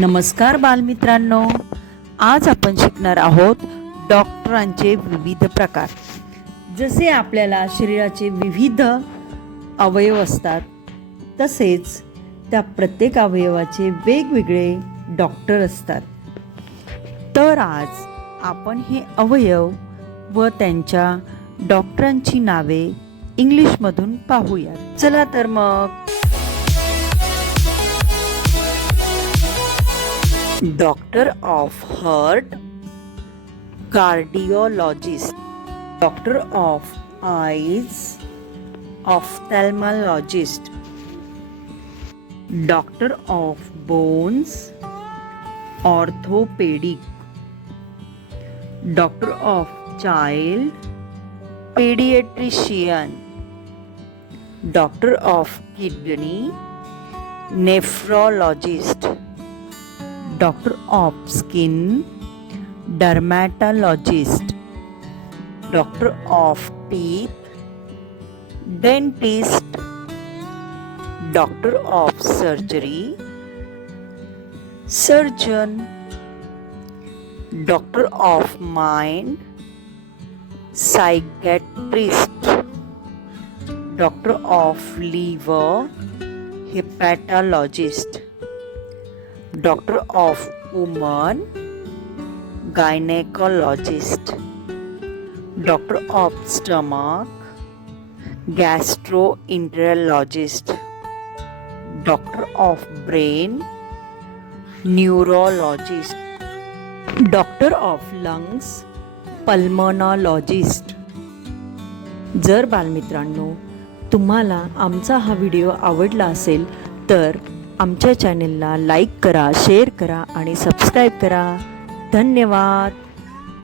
नमस्कार बालमित्रांनो. आज आपण शिकणार आहोत डॉक्टरांचे विविध प्रकार. जसे आपल्याला शरीराचे विविध अवयव असतात तसेच त्या प्रत्येक अवयवाचे वेगवेगळे डॉक्टर असतात. तर आज आपण हे अवयव व त्यांच्या डॉक्टरांची नावे इंग्लिशमधून पाहूया चला तर मग Doctor of Heart, Cardiologist, Doctor of Eyes, Ophthalmologist, Doctor of Bones, Orthopedic, Doctor of Child, Pediatrician, Doctor of Kidney, Nephrologist doctor of skin, dermatologist, doctor of teeth, dentist, doctor of surgery, surgeon, doctor of mind, psychiatrist, doctor of liver, hepatologist. Doctor of woman gynaecologist doctor of stomach gastro gastroenterologist doctor of brain neurologist doctor of lungs pulmonologist जर बालमित्रांनो तुम्हाला आमचा हा video आवडला असेल तर आमच्या चॅनेलला लाईक करा शेअर करा आणि सबस्क्राईब करा. धन्यवाद.